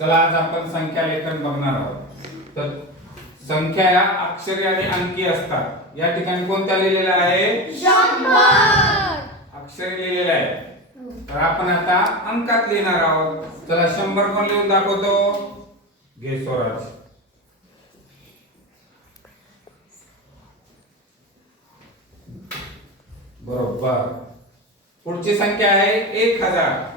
चला आज आपण संख्या लेखन बघणार आहोत. तर संख्या या अक्षरी आणि अंकी असतात. या ठिकाणी कोणत्या लिहिलेल्या आहे? अक्षरी लिहिलेल्या आहे तर आपण आता अंकात लिहिणार आहोत. चला शंभर पण लिहून दाखवतो. घे स्वराज. बरोबर. पुढची संख्या आहे एक हजार.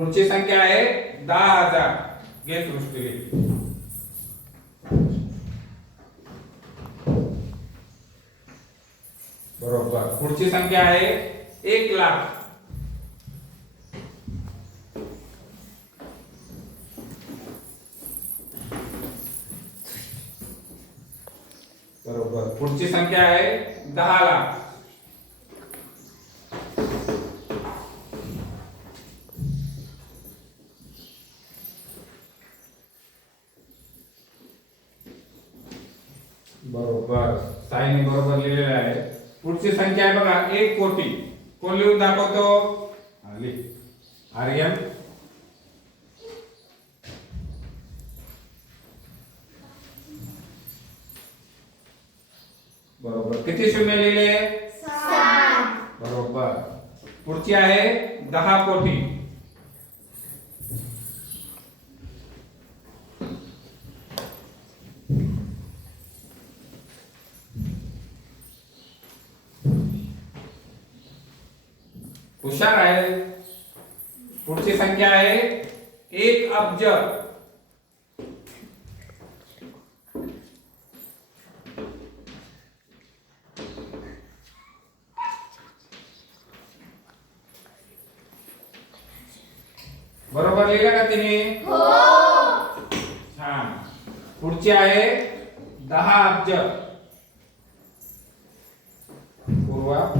पुढची संख्या आहे दहा हजार. घे सृष्टी. बरोबर. पुढची संख्या आहे एक लाख. बरोबर. पुढची संख्या आहे दहा लाख. बरोबर. साईने बरोबर लिहिलेलं आहे. पुढची संख्या आहे बघा एक कोटी. कोण लिहून दाखवतो? आर्यन. बरोबर. किती शून्य लिहिले? बरोबर. पुढची आहे दहा कोटी. हुशार आहे. पुढची संख्या आहे एक अब्ज. बरोबर लिहिलं का तिने? हो. छान. पुढची आहे दहा अब्ज. पूर्वा.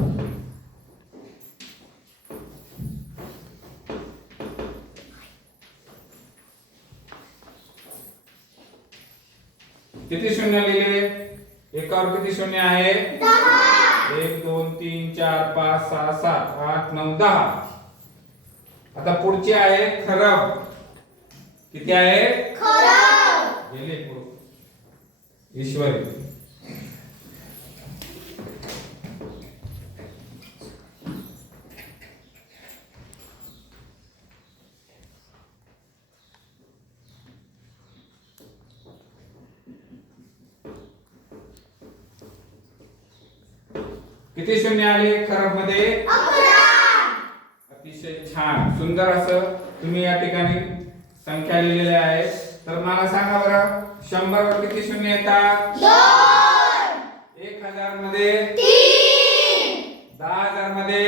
किती शून्य लिहिले? एकावर किती शून्य आहे? एक दोन तीन चार पाच सहा सात आठ नऊ दहा. आता पुढची आहे खरब. किती आहे? गेले ईश्वरी. किती शून्य आले खराबमध्ये अतिशय छान. सुंदर असं तुम्ही या ठिकाणी संख्या लिहिलेल्या आहे. तर मला सांगा बरं शंभर वर किती शून्य येतात? एक हजारमध्ये दहा हजारमध्ये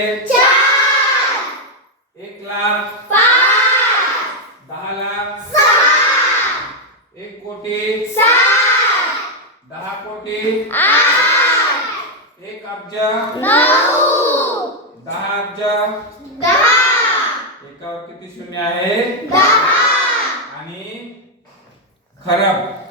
एक लाख? दहा लाख? एक कोटी? दहा कोटी? अब्ज दहा अब्ज दहा. एकावर किती शून्य आहे? दहा. आणि खरब